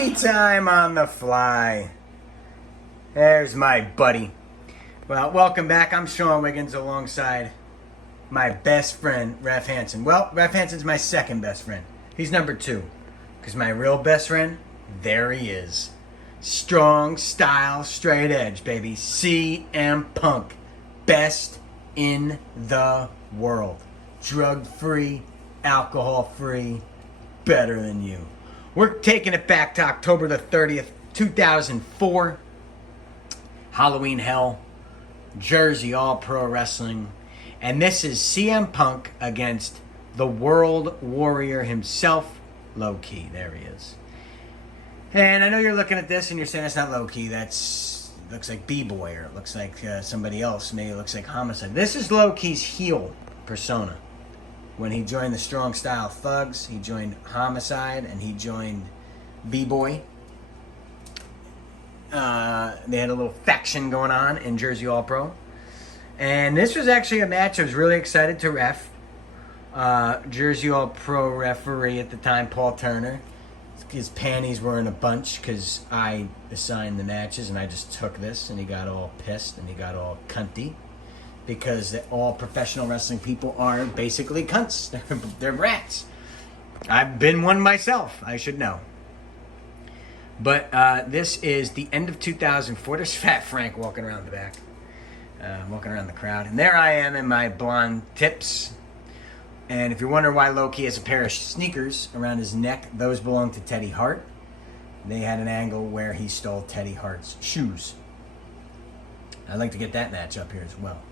Tea time on the fly. There's my buddy. Well, welcome back. I'm Sean Wiggins alongside my best friend, Ref Hansen. Well, Ref Hansen's my second best friend. He's number 2. Because my real best friend, there he is. Strong style, straight edge, baby. CM Punk. Best in the world. Drug-free, alcohol-free, better than you. We're taking it back to October the 30th, 2004. Halloween Hell, Jersey All Pro Wrestling. And this is CM Punk against the World Warrior himself, Low Key. There he is. And I know you're looking at this and you're saying it's not Low Key. That's looks like B-Boy, or it looks like somebody else. Maybe it looks like Homicide. This is Low Key's heel persona. When he joined the Strong Style Thugs, he joined Homicide, and he joined B-Boy. They had a little faction going on in Jersey All Pro. And this was actually a match I was really excited to ref. Jersey All Pro referee at the time, Paul Turner. His panties were in a bunch because I assigned the matches, and I just took this, and he got all pissed, and he got all cunty. Because all professional wrestling people are basically cunts. They're rats. I've been one myself, I should know. But this is the end of 2004. There's Fat Frank walking around the back. Walking around the crowd. And there I am in my blonde tips. And if you're wondering why Low Key has a pair of sneakers around his neck, those belong to Teddy Hart. They had an angle where he stole Teddy Hart's shoes. I'd like to get that match up here as well.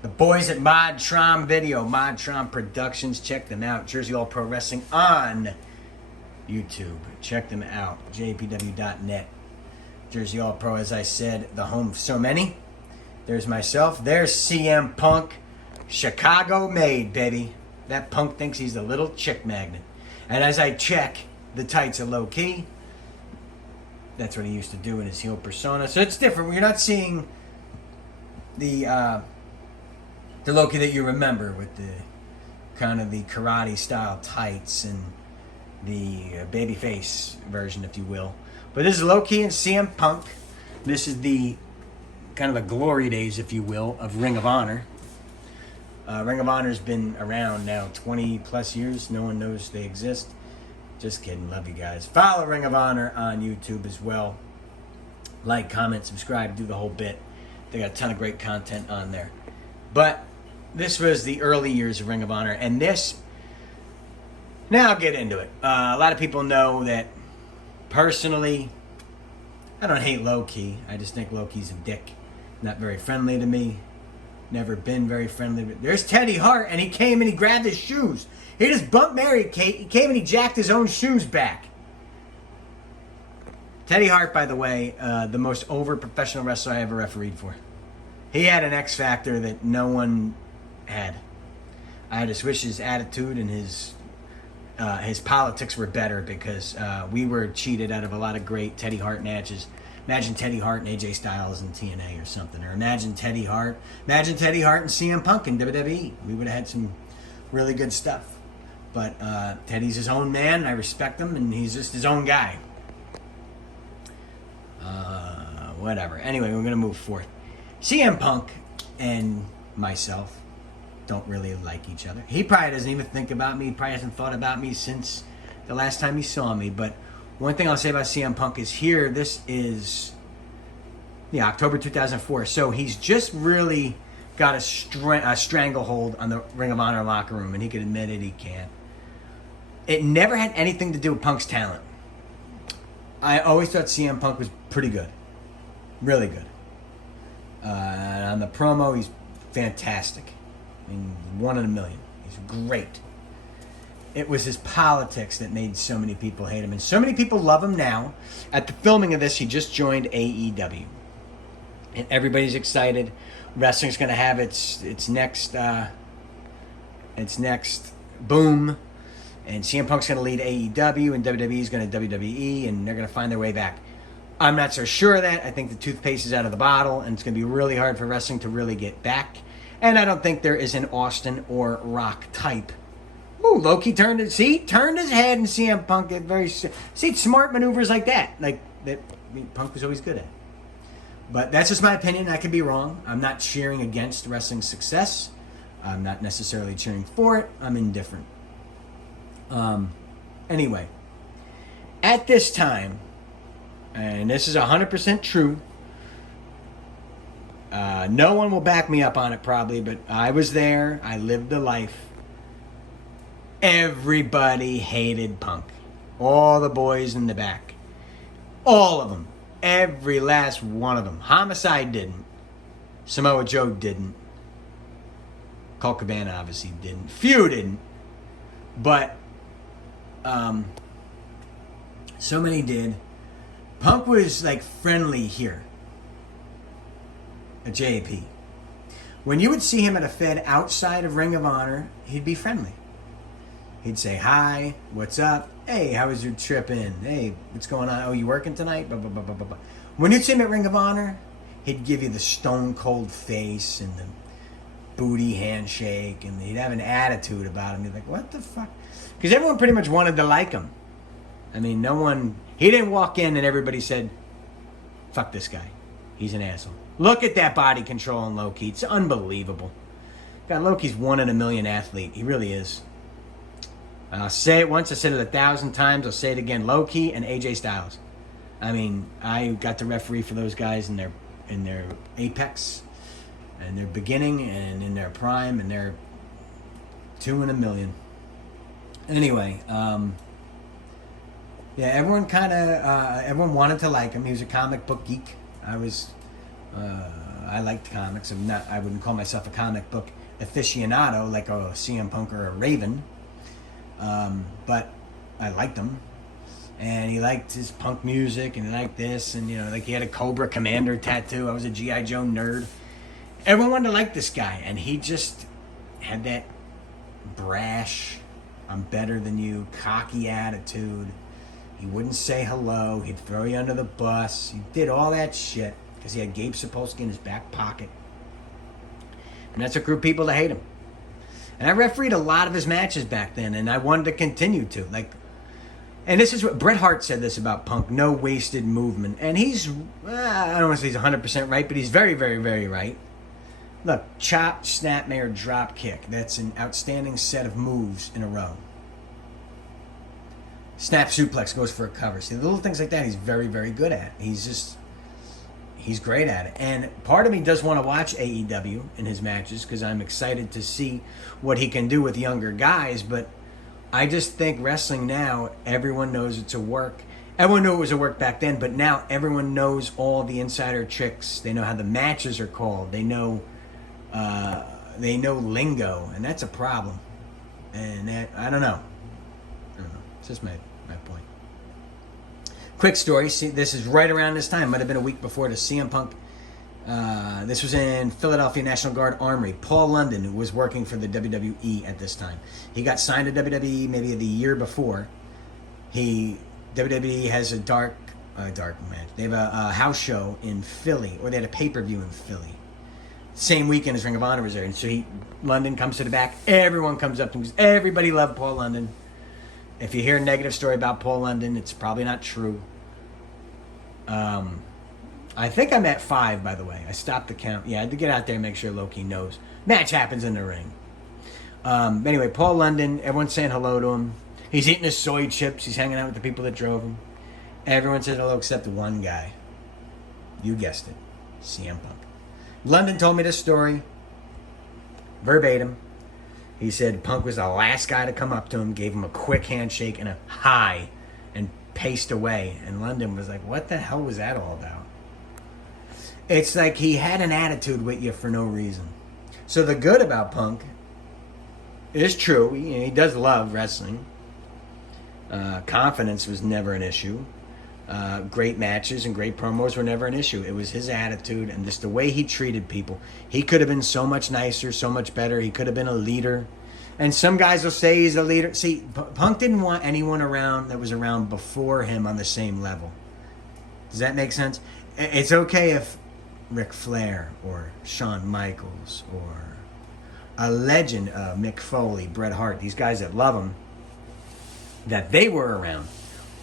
The boys at Modtron Video, Modtron Productions, check them out. Jersey All Pro Wrestling on YouTube. Check them out. jpw.net. Jersey All Pro, as I said, the home of so many. There's myself. There's CM Punk. Chicago made, baby. That Punk thinks he's the little chick magnet. And as I check the tights of Low Key, that's what he used to do in his heel persona. So it's different. You're not seeing the Low Key that you remember with the kind of the karate style tights and the babyface version, if you will. But this is Low Key and CM Punk. This is the kind of the glory days, if you will, of Ring of Honor. Ring of Honor's been around now 20 plus years. No one knows they exist. Just kidding. Love you guys. Follow Ring of Honor on YouTube as well. Like, comment, subscribe, do the whole bit. They got a ton of great content on there. But this was the early years of Ring of Honor. And this, now I'll get into it. A lot of people know that personally, I don't hate Low Key. I just think Low Key's a dick. Not very friendly to me. Never been very friendly. There's Teddy Hart, and he came and he grabbed his shoes. He just bumped Mary Kate. He came and he jacked his own shoes back. Teddy Hart, by the way, the most over professional wrestler I ever refereed for. He had an X factor that no one had. I just wish his attitude and his politics were better, because we were cheated out of a lot of great Teddy Hart matches. Imagine Teddy Hart and AJ Styles in TNA or something. Or imagine Teddy Hart and CM Punk in WWE. We would have had some really good stuff. But Teddy's his own man. I respect him, and he's just his own guy. Whatever. Anyway, we're going to move forth. CM Punk and myself don't really like each other. He probably doesn't even think about me. He probably hasn't thought about me since the last time he saw me. But one thing I'll say about CM Punk is here, this is October 2004. So he's just really got a stranglehold on the Ring of Honor locker room, and he could admit it, he can't. It never had anything to do with Punk's talent. I always thought CM Punk was pretty good. Really good. On the promo, he's fantastic. I mean, 1 in a million. He's great. It was his politics that made so many people hate him. And so many people love him now. At the filming of this, he just joined AEW. And everybody's excited. Wrestling's going to have its next boom. And CM Punk's going to lead AEW, and WWE's going to WWE, and they're going to find their way back. I'm not so sure of that. I think the toothpaste is out of the bottle, and it's going to be really hard for wrestling to really get back. And I don't think there is an Austin or Rock type Ooh, Loki turned his head, and CM Punk did smart maneuvers like that. Punk was always good at. But that's just my opinion. I could be wrong. I'm not cheering against wrestling's success. I'm not necessarily cheering for it. I'm indifferent. Anyway, at this time, and this is 100% true, no one will back me up on it probably, but I was there. I lived the life. Everybody hated Punk. All the boys in the back. All of them. Every last one of them. Homicide didn't. Samoa Joe didn't. Colt Cabana obviously didn't. Few didn't. But so many did. Punk was like friendly here at JAP. When you would see him at a Fed outside of Ring of Honor, he'd be friendly. He'd say, hi, what's up? Hey, how was your trip in? Hey, what's going on? Oh, you working tonight? Blah, blah, blah, blah, blah, blah. When you'd see him at Ring of Honor, he'd give you the stone cold face and the booty handshake, and he'd have an attitude about him. You'd be like, what the fuck? Because everyone pretty much wanted to like him. I mean, he didn't walk in and everybody said, fuck this guy. He's an asshole. Look at that body control on Loki. It's unbelievable. God, Loki's 1 in a million athlete. He really is. I'll say it once, I said it 1,000 times, I'll say it again. Loki and AJ Styles. I mean, I got to referee for those guys in their apex, and their beginning, and in their prime, and they're 2 in a million. Anyway, yeah, everyone wanted to like him. He was a comic book geek. I liked comics. I wouldn't call myself a comic book aficionado like a CM Punk or a Raven. But I liked him, and he liked his punk music, and he liked this, and like he had a Cobra Commander tattoo. I was a G.I. Joe nerd. Everyone wanted to like this guy, and he just had that brash, I'm better than you, cocky attitude. He wouldn't say hello. He'd throw you under the bus. He did all that shit because he had Gabe Sapolsky in his back pocket, and that's what grew people to hate him. And I refereed a lot of his matches back then, and I wanted to continue to. And this is what Bret Hart said this about Punk: no wasted movement. And he's, I don't want to say he's 100% right, but he's very, very, very right. Look, chop, snap, mare, drop kick. That's an outstanding set of moves in a row. Snap suplex goes for a cover. See, the little things like that he's very, very good at. He's great at it. And part of me does want to watch AEW in his matches because I'm excited to see what he can do with younger guys. But I just think wrestling now, everyone knows it's a work. Everyone knew it was a work back then, but now everyone knows all the insider tricks. They know how the matches are called. They know lingo, and that's a problem. And I don't know. It's just my point. Quick story. See, this is right around this time. Might have been a week before the CM Punk. This was in Philadelphia National Guard Armory. Paul London, who was working for the WWE at this time. He got signed to WWE maybe the year before. WWE has a dark match. They have a house show in Philly, or they had a pay-per-view in Philly. Same weekend as Ring of Honor was there. And so London comes to the back. Everyone comes up to him because everybody loved Paul London. If you hear a negative story about Paul London, it's probably not true. I think I'm at 5, by the way. I stopped the count. Yeah, I had to get out there and make sure Loki knows. Match happens in the ring. Anyway, Paul London, everyone's saying hello to him. He's eating his soy chips. He's hanging out with the people that drove him. Everyone says hello except one guy. You guessed it. CM Punk. London told me this story. Verbatim. He said Punk was the last guy to come up to him, gave him a quick handshake and a hi, and paced away. And London was like, what the hell was that all about? It's like he had an attitude with you for no reason. So the good about Punk is true. He does love wrestling. Confidence was never an issue. Great matches and great promos were never an issue. It was his attitude and just the way he treated people. He could have been so much nicer, so much better. He could have been a leader. And some guys will say he's a leader. See, Punk didn't want anyone around that was around before him on the same level. Does that make sense? It's okay if Ric Flair or Shawn Michaels or a legend, Mick Foley, Bret Hart, these guys that love him, that they were around.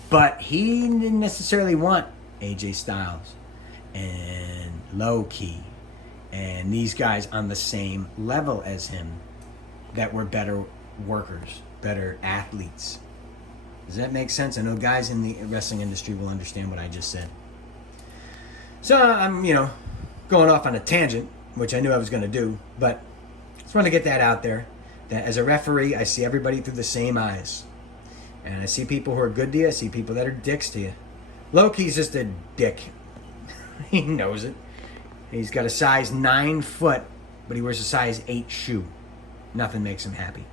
But he didn't necessarily want AJ Styles and Low Key and these guys on the same level as him that were better workers, better athletes. Does that make sense? I know guys in the wrestling industry will understand what I just said. So I'm, going off on a tangent, which I knew I was going to do, but I just want to get that out there, that as a referee, I see everybody through the same eyes. And I see people who are good to you, I see people that are dicks to you. Loki's just a dick. He knows it. He's got a size 9 foot, but he wears a size 8 shoe. Nothing makes him happy.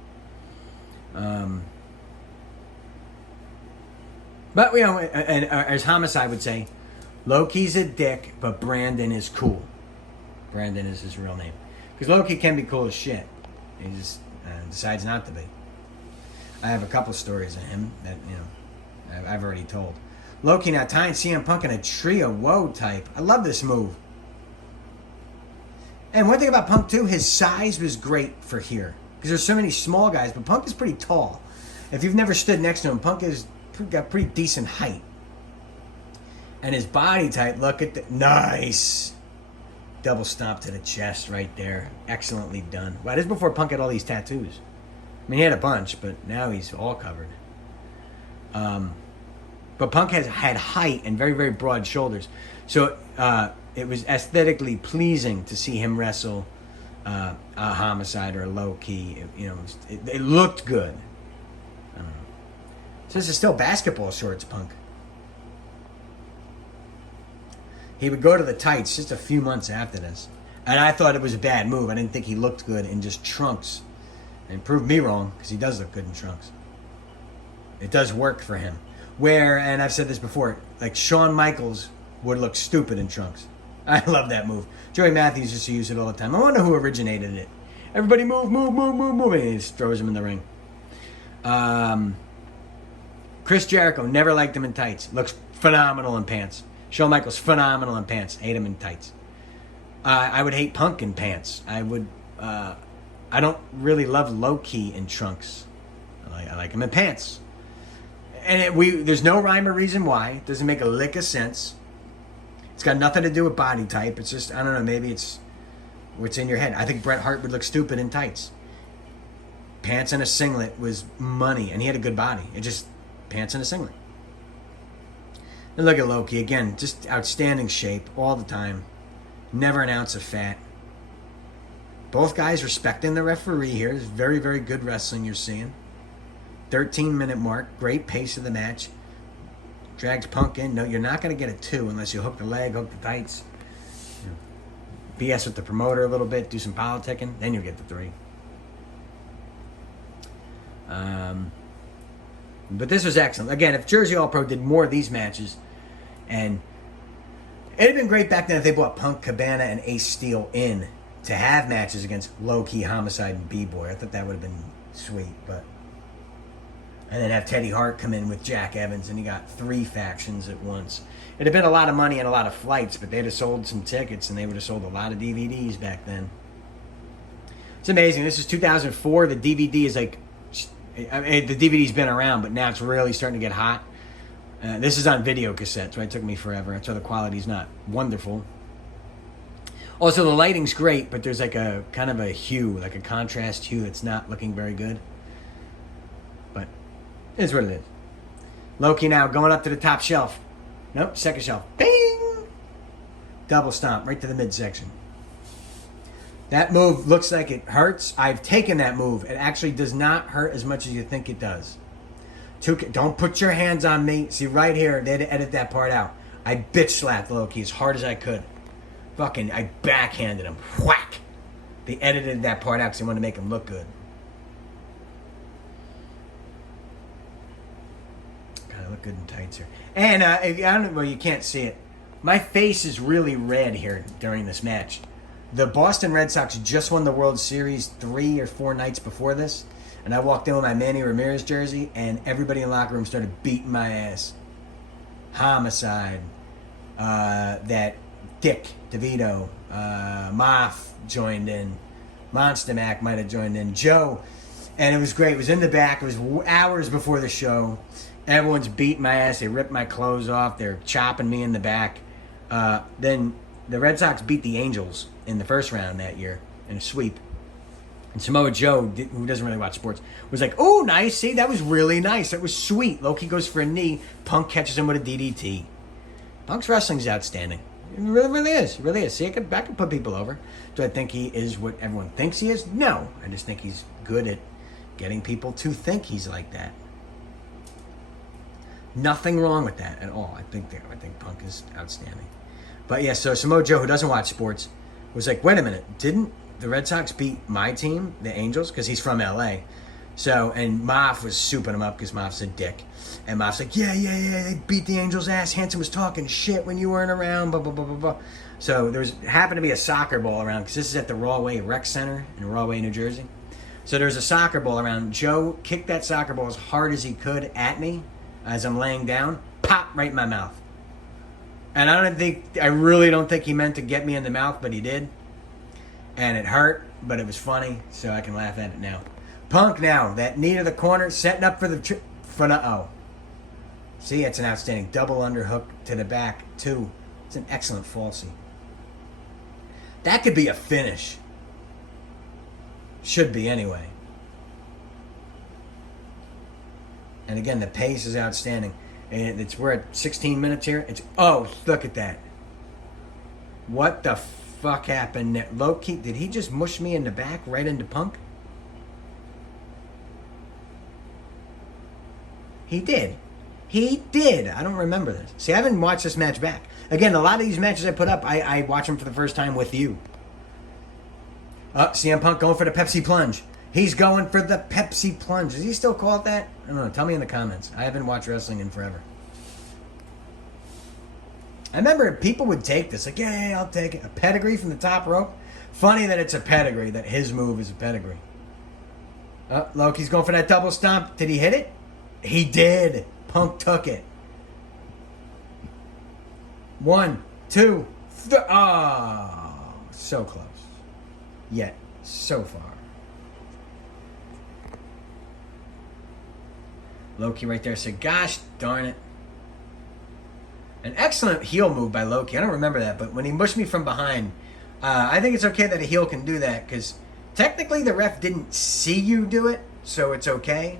But, and as Homicide would say, Loki's a dick, but Brandon is cool. Brandon is his real name. Because Loki can be cool as shit. He just decides not to be. I have a couple stories of him that, I've already told. Loki now tying CM Punk in a trio woe type. I love this move. And one thing about Punk, too, his size was great for here. Because there's so many small guys, but Punk is pretty tall. If you've never stood next to him, Punk has got pretty decent height. And his body type, look at the... Nice! Double stomp to the chest right there. Excellently done. Wow, this is before Punk had all these tattoos. I mean, he had a bunch, but now he's all covered. But Punk had height and very, very broad shoulders. So it was aesthetically pleasing to see him wrestle a Homicide or a Low Key. It looked good. I don't know. So this is still basketball shorts, Punk. He would go to the tights just a few months after this. And I thought it was a bad move. I didn't think he looked good in just trunks. And proved me wrong, because he does look good in trunks. It does work for him. And I've said this before, like Shawn Michaels would look stupid in trunks. I love that move. Joey Matthews used to use it all the time. I wonder who originated it. Everybody move, move, move, move, move. And he just throws him in the ring. Chris Jericho, never liked him in tights. Looks phenomenal in pants. Shawn Michaels, phenomenal in pants. Hate him in tights. I would hate Punk in pants. I don't really love Low Key in trunks. I like him in pants. And there's no rhyme or reason why. It doesn't make a lick of sense. It's got nothing to do with body type. It's just, I don't know, maybe it's what's in your head. I think Bret Hart would look stupid in tights. Pants and a singlet was money, and he had a good body. It just, pants and a singlet. And look at Low Key, again, just outstanding shape all the time. Never an ounce of fat. Both guys respecting the referee here. It's very, very good wrestling you're seeing. 13-minute mark. Great pace of the match. Drags Punk in. No, you're not going to get a 2 unless you hook the leg, hook the tights. BS with the promoter a little bit. Do some politicking. Then you'll get the 3. But this was excellent. Again, if Jersey All Pro did more of these matches, and it'd have been great back then if they brought Punk, Cabana, and Ace Steel in to have matches against Low Key, Homicide, and B-Boy. I thought that would have been sweet, but... And then have Teddy Hart come in with Jack Evans, and you got 3 factions at once. It'd have been a lot of money and a lot of flights, but they'd have sold some tickets, and they would have sold a lot of DVDs back then. It's amazing. This is 2004. The DVD is like... I mean, the DVD's been around, but now it's really starting to get hot. This is on video cassettes, right? It took me forever. That's why the quality's not wonderful. Also, the lighting's great, but there's like a kind of a hue, like a contrast hue that's not looking very good. But it's what it is. Low Key now going up to the top shelf. Nope, second shelf. Bing! Double stomp right to the midsection. That move looks like it hurts. I've taken that move. It actually does not hurt as much as you think it does. Don't put your hands on me. See, right here, they had to edit that part out. I bitch slapped Low Key as hard as I could. I backhanded him. Whack! They edited that part out because they wanted to make him look good. Kind of look good in tights here. And, I don't know, well, you can't see it. My face is really red here during this match. The Boston Red Sox just won the World Series 3 or 4 nights before this. And I walked in with my Manny Ramirez jersey, and everybody in the locker room started beating my ass. Homicide. That Dick DeVito. Moff joined in. Monster Mac might have joined in. Joe, and it was great. It was in the back. It was hours before the show. Everyone's beating my ass. They ripped my clothes off. They're chopping me in the back. Then the Red Sox beat the Angels in the first round that year in a sweep. And Samoa Joe, who doesn't really watch sports, was like, "Oh, nice. See, that was really nice. That was sweet." Loki goes for a knee. Punk catches him with a DDT. Punk's wrestling's outstanding. It really, really is. It really is. See, I can put people over. Do I think he is what everyone thinks he is? No. I just think he's good at getting people to think he's like that. Nothing wrong with that at all. I think Punk is outstanding. But yeah, so Samoa Joe, who doesn't watch sports, was like, "Wait a minute, didn't the Red Sox beat my team, the Angels?" Because he's from LA. So, and Moff was souping him up because Moff's a dick. And Moff's like, yeah, they beat the Angels' ass. Hanson was talking shit when you weren't around, blah, blah, blah, blah, blah. So happened to be a soccer ball around, because this is at the Rahway Rec Center in Rahway, New Jersey. So there's a soccer ball around. Joe kicked that soccer ball as hard as he could at me as I'm laying down. Pop, right in my mouth. And I really don't think he meant to get me in the mouth, but he did. And it hurt, but it was funny, so I can laugh at it now. Punk now, that knee to the corner, setting up for the See, it's an outstanding double underhook to the back, too. It's an excellent falsie. That could be a finish. Should be, anyway. And again, the pace is outstanding. And we're at 16 minutes here. Look at that. What the fuck happened? Low-key, did he just mush me in the back right into Punk? He did. I don't remember this. See, I haven't watched this match back. Again, a lot of these matches I put up, I watch them for the first time with you. CM Punk going for the Pepsi Plunge. He's going for the Pepsi Plunge. Does he still call it that? I don't know. Tell me in the comments. I haven't watched wrestling in forever. I remember people would take this. Like, yeah, I'll take it. A pedigree from the top rope. Funny that it's a pedigree, that his move is a pedigree. Loki's going for that double stomp. Did he hit it? He did. Punk took it. 1, 2, 3. Oh, so close. Yet, so far. Loki right there said, "Gosh darn it." An excellent heel move by Loki. I don't remember that, but when he mushed me from behind, I think it's okay that a heel can do that, because technically the ref didn't see you do it, so it's okay.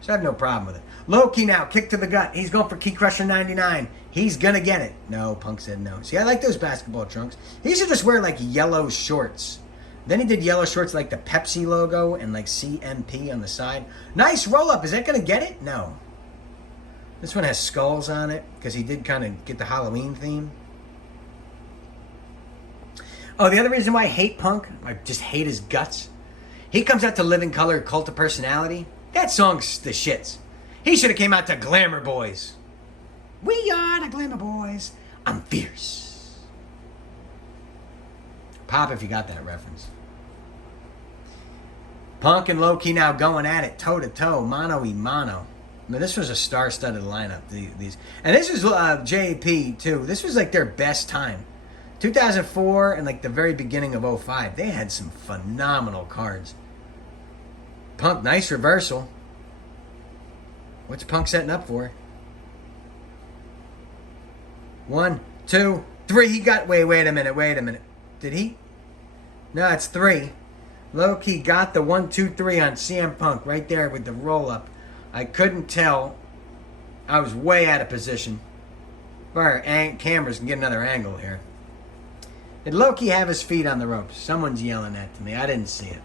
So I have no problem with it. Loki now, kick to the gut. He's going for Key Crusher 99. He's going to get it. No, Punk said no. See, I like those basketball trunks. He should just wear, like, yellow shorts. Then he did yellow shorts like the Pepsi logo and, like, CMP on the side. Nice roll-up. Is that going to get it? No. This one has skulls on it because he did kind of get the Halloween theme. Oh, the other reason why I hate Punk, I just hate his guts. He comes out to Living Color, Cult of Personality. That song's the shits. He should have came out to Glamour Boys. We are the Glamour Boys. I'm fierce. Pop if you got that reference. Punk and Loki now going at it, toe to toe, mano y mano. I mean, this was a star-studded lineup. These, and this was JP too. This was like their best time. 2004 and like the very beginning of 05. They had some phenomenal cards. Punk, nice reversal. What's Punk setting up for? 1, 2, 3. He got... Wait a minute. Did he? No, it's 3. Low-key got the 1, 2, 3 on CM Punk right there with the roll-up. I couldn't tell. I was way out of position. Our cameras can get another angle here. Did Loki have his feet on the ropes? Someone's yelling that to me. I didn't see it.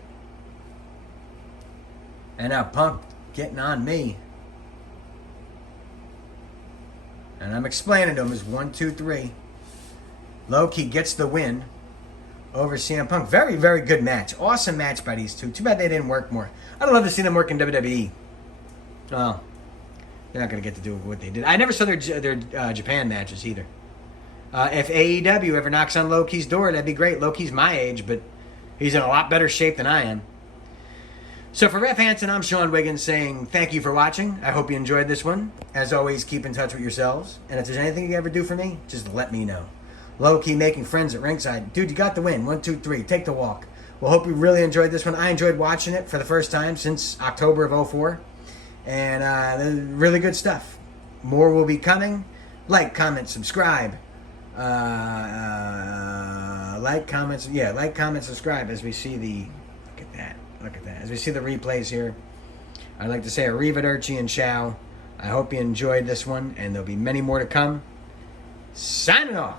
And now Punk getting on me. And I'm explaining to him as 1, 2, 3. Loki gets the win over CM Punk. Very, very good match. Awesome match by these two. Too bad they didn't work more. I'd love to see them work in WWE. Well, they're not going to get to do what they did. I never saw their Japan matches either. If AEW ever knocks on Loki's door, that'd be great. Loki's my age, but he's in a lot better shape than I am. So for Ref Hanson, I'm Sean Wiggins saying thank you for watching. I hope you enjoyed this one. As always, keep in touch with yourselves. And if there's anything you ever do for me, just let me know. Low-key making friends at ringside. Dude, you got the win. 1, 2, 3. Take the walk. Well, hope you really enjoyed this one. I enjoyed watching it for the first time since October of '04. And really good stuff. More will be coming. Comment, subscribe. Comment, subscribe as we see the... Look at that. As we see the replays here. I'd like to say arrivederci and ciao. I hope you enjoyed this one, and there'll be many more to come. Signing off.